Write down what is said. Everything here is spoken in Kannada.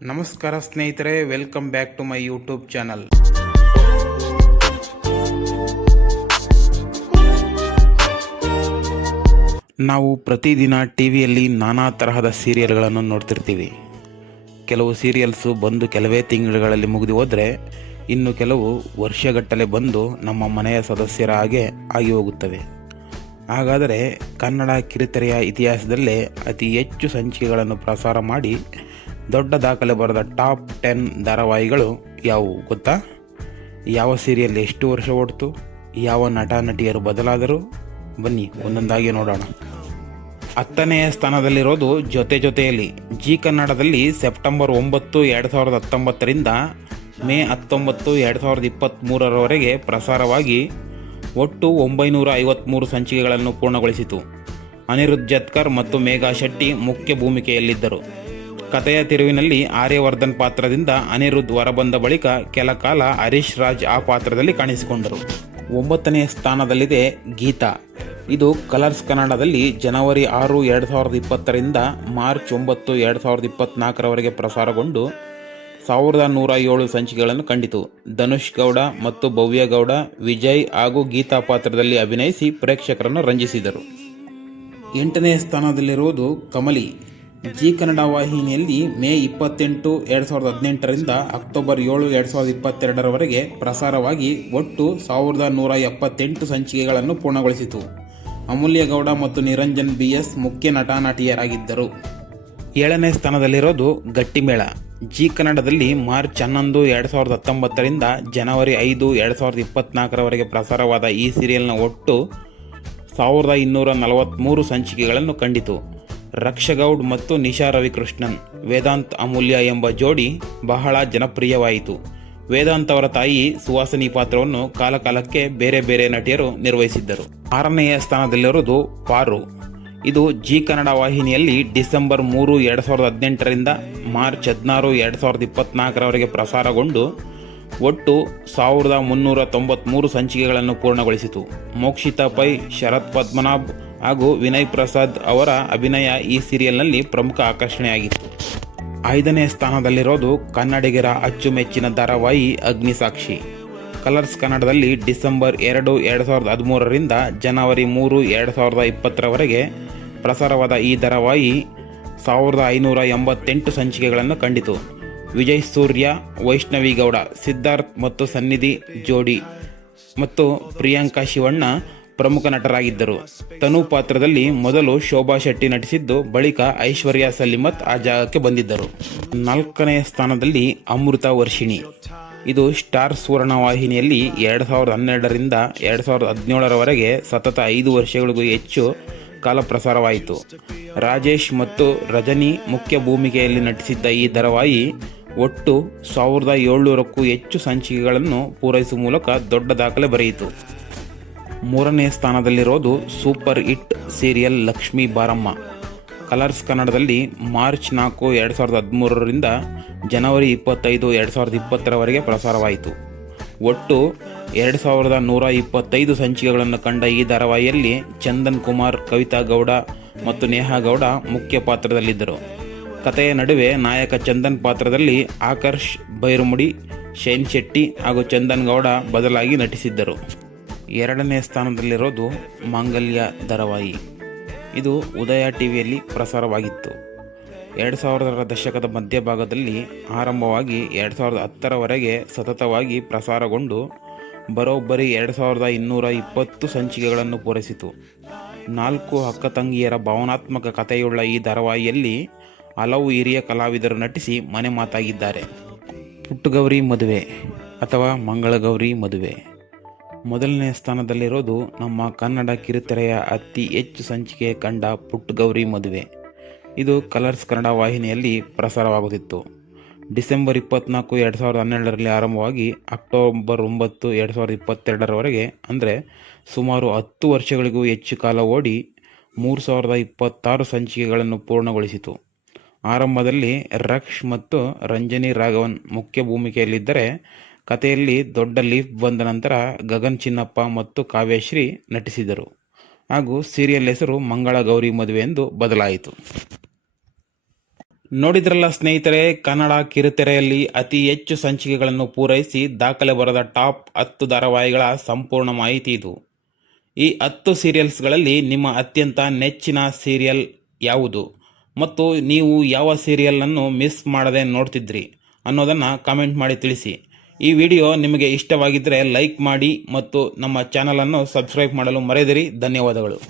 ನಮಸ್ಕಾರ ಸ್ನೇಹಿತರೆ, welcome back to my YouTube channel. ನಾವು ಪ್ರತಿದಿನ ಟಿವಿಯಲ್ಲಿ ನಾನಾ ತರಹದ ಸೀರಿಯಲ್ಗಳನ್ನು ನೋಡ್ತಿರ್ತೀವಿ. ಕೆಲವು ಸೀರಿಯಲ್ಸು ಬಂದು ಕೆಲವೇ ತಿಂಗಳುಗಳಲ್ಲಿ ಮುಗಿದು ಹೋದರೆ, ಇನ್ನು ಕೆಲವು ವರ್ಷಗಟ್ಟಲೆ ಬಂದು ನಮ್ಮ ಮನೆಯ ಸದಸ್ಯರ ಹಾಗೆ ಆಗಿ ಹೋಗುತ್ತವೆ. ಹಾಗಾದರೆ ಕನ್ನಡ ಕಿರುತೆರೆಯ ಇತಿಹಾಸದಲ್ಲೇ ಅತಿ ಹೆಚ್ಚು ಸಂಚಿಕೆಗಳನ್ನು ಪ್ರಸಾರ ಮಾಡಿ ದೊಡ್ಡ ದಾಖಲೆ ಬರೆದ ಟಾಪ್ 10 ಧಾರಾವಾಹಿಗಳು ಯಾವುವು ಗೊತ್ತಾ? ಯಾವ ಸೀರಿಯಲ್ ಎಷ್ಟು ವರ್ಷ ಓಡ್ತು, ಯಾವ ನಟ ನಟಿಯರು ಬದಲಾದರು? ಬನ್ನಿ ಒಂದೊಂದಾಗಿ ನೋಡೋಣ. 10ನೇ ಸ್ಥಾನದಲ್ಲಿರೋದು ಜೊತೆ ಜೊತೆಯಲ್ಲಿ. ಜಿ ಕನ್ನಡದಲ್ಲಿ ಸೆಪ್ಟೆಂಬರ್ 9, 2019ರಿಂದ ಮೇ 19, 2023ರವರೆಗೆ ಪ್ರಸಾರವಾಗಿ ಒಟ್ಟು 953 ಸಂಚಿಕೆಗಳನ್ನು ಪೂರ್ಣಗೊಳಿಸಿತು. ಅನಿರುದ್ಧ್ ಜತ್ಕರ್ ಮತ್ತು ಮೇಘಾ ಶೆಟ್ಟಿ ಮುಖ್ಯ ಭೂಮಿಕೆಯಲ್ಲಿದ್ದರು. ಕಥೆಯ ತಿರುವಿನಲ್ಲಿ ಆರ್ಯವರ್ಧನ್ ಪಾತ್ರದಿಂದ ಅನಿರುದ್ಧ್ ಹೊರಬಂದ ಬಳಿಕ ಕೆಲ ಕಾಲ ಹರೀಶ್ ರಾಜ್ ಆ ಪಾತ್ರದಲ್ಲಿ ಕಾಣಿಸಿಕೊಂಡರು. 9ನೇ ಸ್ಥಾನದಲ್ಲಿದೆ ಗೀತಾ. ಇದು ಕಲರ್ಸ್ ಕನ್ನಡದಲ್ಲಿ ಜನವರಿ 6, 2020ರಿಂದ ಮಾರ್ಚ್ 9, 2024ರವರೆಗೆ ಪ್ರಸಾರಗೊಂಡು 1107 ಸಂಚಿಕೆಗಳನ್ನು ಕಂಡಿತು. ಧನುಷ್ ಗೌಡ ಮತ್ತು ಭವ್ಯ ಗೌಡ ವಿಜಯ್ ಹಾಗೂ ಗೀತಾ ಪಾತ್ರದಲ್ಲಿ ಅಭಿನಯಿಸಿ ಪ್ರೇಕ್ಷಕರನ್ನು ರಂಜಿಸಿದರು. 8ನೇ ಸ್ಥಾನದಲ್ಲಿರುವುದು ಕಮಲಿ. ಜಿ ಕನ್ನಡ ವಾಹಿನಿಯಲ್ಲಿ ಮೇ 28, 2018ರಿಂದ ಅಕ್ಟೋಬರ್ 7, 2022ರವರೆಗೆ ಪ್ರಸಾರವಾಗಿ ಒಟ್ಟು 1178 ಸಂಚಿಕೆಗಳನ್ನು ಪೂರ್ಣಗೊಳಿಸಿತು. ಅಮೂಲ್ಯ ಗೌಡ ಮತ್ತು ನಿರಂಜನ್ BS ಮುಖ್ಯ ನಟ ನಟಿಯರಾಗಿದ್ದರು. 7ನೇ ಸ್ಥಾನದಲ್ಲಿರೋದು ಗಟ್ಟಿಮೇಳ. ಜಿ ಕನ್ನಡದಲ್ಲಿ ಮಾರ್ಚ್ 11, 2019ರಿಂದ ಜನವರಿ 5, 2024ರವರೆಗೆ ಪ್ರಸಾರವಾದ ಈ ಸೀರಿಯಲ್ನ ಒಟ್ಟು 1243 ಸಂಚಿಕೆಗಳನ್ನು ಕಂಡಿತು. ರಕ್ಷಗೌಡ್ ಮತ್ತು ನಿಶಾ ರವಿಕೃಷ್ಣನ್, ವೇದಾಂತ್ ಅಮೂಲ್ಯ ಎಂಬ ಜೋಡಿ ಬಹಳ ಜನಪ್ರಿಯವಾಯಿತು. ವೇದಾಂತ್ ಅವರ ತಾಯಿ ಸುಹಾಸಿನಿ ಪಾತ್ರವನ್ನು ಕಾಲಕಾಲಕ್ಕೆ ಬೇರೆ ಬೇರೆ ನಟಿಯರು ನಿರ್ವಹಿಸಿದ್ದರು. 6ನೆಯ ಸ್ಥಾನದಲ್ಲಿರುವುದು ಪಾರು. ಇದು ಜಿ ಕನ್ನಡ ವಾಹಿನಿಯಲ್ಲಿ ಡಿಸೆಂಬರ್ 3, 2018ರಿಂದ ಮಾರ್ಚ್ 16, 2024ರವರೆಗೆ ಪ್ರಸಾರಗೊಂಡು ಒಟ್ಟು 1393 ಸಂಚಿಕೆಗಳನ್ನು ಪೂರ್ಣಗೊಳಿಸಿತು. ಮೋಕ್ಷಿತಾ ಪೈ, ಶರತ್ ಪದ್ಮನಾಭ್ ಹಾಗೂ ವಿನಯ್ ಪ್ರಸಾದ್ ಅವರ ಅಭಿನಯ ಈ ಸೀರಿಯಲ್ನಲ್ಲಿ ಪ್ರಮುಖ ಆಕರ್ಷಣೆಯಾಗಿತ್ತು. 5ನೇ ಸ್ಥಾನದಲ್ಲಿರೋದು ಕನ್ನಡಿಗರ ಅಚ್ಚುಮೆಚ್ಚಿನ ಧಾರಾವಾಹಿ ಅಗ್ನಿಸಾಕ್ಷಿ. ಕಲರ್ಸ್ ಕನ್ನಡದಲ್ಲಿ ಡಿಸೆಂಬರ್ 2, 2013ರಿಂದ ಜನವರಿ 3, 2020ರವರೆಗೆ ಪ್ರಸಾರವಾದ ಈ ಧಾರಾವಾಹಿ 1588 ಸಂಚಿಕೆಗಳನ್ನು ಕಂಡಿತು. ವಿಜಯ್ ಸೂರ್ಯ, ವೈಷ್ಣವಿ ಗೌಡ, ಸಿದ್ಧಾರ್ಥ್ ಮತ್ತು ಸನ್ನಿಧಿ ಜೋಡಿ ಮತ್ತು ಪ್ರಿಯಾಂಕಾ ಶಿವಣ್ಣ ಪ್ರಮುಖ ನಟರಾಗಿದ್ದರು. ತನು ಪಾತ್ರದಲ್ಲಿ ಮೊದಲು ಶೋಭಾ ಶೆಟ್ಟಿ ನಟಿಸಿದ್ದು, ಬಳಿಕ ಐಶ್ವರ್ಯ ಸಲಿಮತ್ ಆ ಜಾಗಕ್ಕೆ ಬಂದಿದ್ದರು. 4ನೇ ಸ್ಥಾನದಲ್ಲಿ ಅಮೃತ ವರ್ಷಿಣಿ. ಇದು ಸ್ಟಾರ್ ಸುವರ್ಣ ವಾಹಿನಿಯಲ್ಲಿ 2012ರಿಂದ 2017ರವರೆಗೆ ಸತತ 5 ವರ್ಷಗಳಿಗೂ ಹೆಚ್ಚು ಕಾಲ ಪ್ರಸಾರವಾಯಿತು. ರಾಜೇಶ್ ಮತ್ತು ರಜನಿ ಮುಖ್ಯ ಭೂಮಿಕೆಯಲ್ಲಿ ನಟಿಸಿದ್ದ ಈ ಧಾರಾವಾಹಿ ಒಟ್ಟು 1700ಕ್ಕೂ ಹೆಚ್ಚು ಸಂಚಿಕೆಗಳನ್ನು ಪೂರೈಸುವ ಮೂಲಕ ದೊಡ್ಡ ದಾಖಲೆ ಬರೆಯಿತು. 3ನೇ ಸ್ಥಾನದಲ್ಲಿರೋದು ಸೂಪರ್ ಹಿಟ್ ಸೀರಿಯಲ್ ಲಕ್ಷ್ಮೀ ಬಾರಮ್ಮ. ಕಲರ್ಸ್ ಕನ್ನಡದಲ್ಲಿ ಮಾರ್ಚ್ 4, 2013ರಿಂದ ಜನವರಿ 25, 2020ರವರೆಗೆ ಪ್ರಸಾರವಾಯಿತು. ಒಟ್ಟು 2125 ಸಂಚಿಕೆಗಳನ್ನು ಕಂಡ ಈ ಧಾರಾವಾಹಿಯಲ್ಲಿ ಚಂದನ್ ಕುಮಾರ್, ಕವಿತಾ ಗೌಡ ಮತ್ತು ನೇಹಾ ಗೌಡ ಮುಖ್ಯ ಪಾತ್ರದಲ್ಲಿದ್ದರು. ಕಥೆಯ ನಡುವೆ ನಾಯಕ ಚಂದನ್ ಪಾತ್ರದಲ್ಲಿ ಆಕರ್ಷ್ ಬೈರುಮುಡಿ, ಶೈನ್ ಶೆಟ್ಟಿ ಹಾಗೂ ಚಂದನ್ ಗೌಡ ಬದಲಾಗಿ ನಟಿಸಿದ್ದರು. 2ನೇ ಸ್ಥಾನದಲ್ಲಿರೋದು ಮಾಂಗಲ್ಯ ಧಾರಾವಾಹಿ. ಇದು ಉದಯ ಟಿವಿಯಲ್ಲಿ ಪ್ರಸಾರವಾಗಿತ್ತು. 2000ರ ದಶಕದ ಮಧ್ಯಭಾಗದಲ್ಲಿ ಆರಂಭವಾಗಿ 2010ರವರೆಗೆ ಸತತವಾಗಿ ಪ್ರಸಾರಗೊಂಡು ಬರೋಬ್ಬರಿ 2220 ಸಂಚಿಕೆಗಳನ್ನು ಪೂರೈಸಿತು. 4 ಅಕ್ಕ ತಂಗಿಯರ ಭಾವನಾತ್ಮಕ ಕಥೆಯುಳ್ಳ ಈ ಧಾರಾವಾಹಿಯಲ್ಲಿ ಹಲವು ಹಿರಿಯ ಕಲಾವಿದರು ನಟಿಸಿ ಮನೆ ಮಾತಾಗಿದ್ದಾರೆ. ಪುಟ್ಟಗೌರಿ ಮದುವೆ ಅಥವಾ ಮಂಗಳಗೌರಿ ಮದುವೆ. ಮೊದಲನೇ ಸ್ಥಾನದಲ್ಲಿರೋದು ನಮ್ಮ ಕನ್ನಡ ಕಿರುತೆರೆಯ ಅತಿ ಹೆಚ್ಚು ಸಂಚಿಕೆ ಕಂಡ ಪುಟ್ಟಗೌರಿ ಮದುವೆ. ಇದು ಕಲರ್ಸ್ ಕನ್ನಡ ವಾಹಿನಿಯಲ್ಲಿ ಪ್ರಸಾರವಾಗುತ್ತಿತ್ತು. ಡಿಸೆಂಬರ್ 24, 2012ರಲ್ಲಿ ಆರಂಭವಾಗಿ ಅಕ್ಟೋಬರ್ 9, 2022ರವರೆಗೆ ಅಂದರೆ ಸುಮಾರು 10 ವರ್ಷಗಳಿಗೂ ಹೆಚ್ಚು ಕಾಲ ಓಡಿ 3026 ಸಂಚಿಕೆಗಳನ್ನು ಪೂರ್ಣಗೊಳಿಸಿತು. ಆರಂಭದಲ್ಲಿ ರಕ್ಷ್ ಮತ್ತು ರಂಜನಿ ರಾಘವನ್ ಮುಖ್ಯ ಭೂಮಿಕೆಯಲ್ಲಿದ್ದರೆ, ಕಥೆಯಲ್ಲಿ ದೊಡ್ಡ ಲೀಫ್ ಬಂದ ನಂತರ ಗಗನ್ ಚಿನ್ನಪ್ಪ ಮತ್ತು ಕಾವ್ಯಶ್ರೀ ನಟಿಸಿದರು ಹಾಗೂ ಸೀರಿಯಲ್ ಹೆಸರು ಮಂಗಳ ಗೌರಿ ಮದುವೆ ಎಂದು ಬದಲಾಯಿತು. ನೋಡಿದ್ರಲ್ಲ ಸ್ನೇಹಿತರೆ, ಕನ್ನಡ ಕಿರುತೆರೆಯಲ್ಲಿ ಅತಿ ಹೆಚ್ಚು ಸಂಚಿಕೆಗಳನ್ನು ಪೂರೈಸಿ ದಾಖಲೆ ಬರೆದ ಟಾಪ್ 10 ಧಾರಾವಾಹಿಗಳ ಸಂಪೂರ್ಣ ಮಾಹಿತಿ ಇದು. ಈ 10 ಸೀರಿಯಲ್ಸ್ಗಳಲ್ಲಿ ನಿಮ್ಮ ಅತ್ಯಂತ ನೆಚ್ಚಿನ ಸೀರಿಯಲ್ ಯಾವುದು ಮತ್ತು ನೀವು ಯಾವ ಸೀರಿಯಲನ್ನು ಮಿಸ್ ಮಾಡದೆ ನೋಡ್ತಿದ್ರಿ ಅನ್ನೋದನ್ನು ಕಾಮೆಂಟ್ ಮಾಡಿ ತಿಳಿಸಿ. ಈ ವಿಡಿಯೋ ನಿಮಗೆ ಇಷ್ಟವಾಗಿದ್ದರೆ ಲೈಕ್ ಮಾಡಿ ಮತ್ತು ನಮ್ಮ ಚಾನಲನ್ನು ಸಬ್ಸ್ಕ್ರೈಬ್ ಮಾಡಲು ಮರೆಯದಿರಿ. ಧನ್ಯವಾದಗಳು.